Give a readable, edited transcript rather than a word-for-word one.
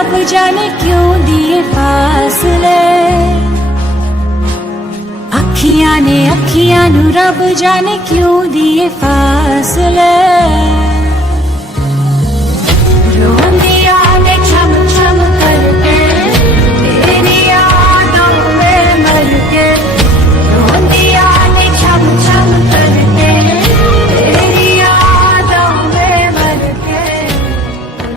रब जाने क्यों दिए फासले, अखियां नू रब जाने क्यों दिए फासले।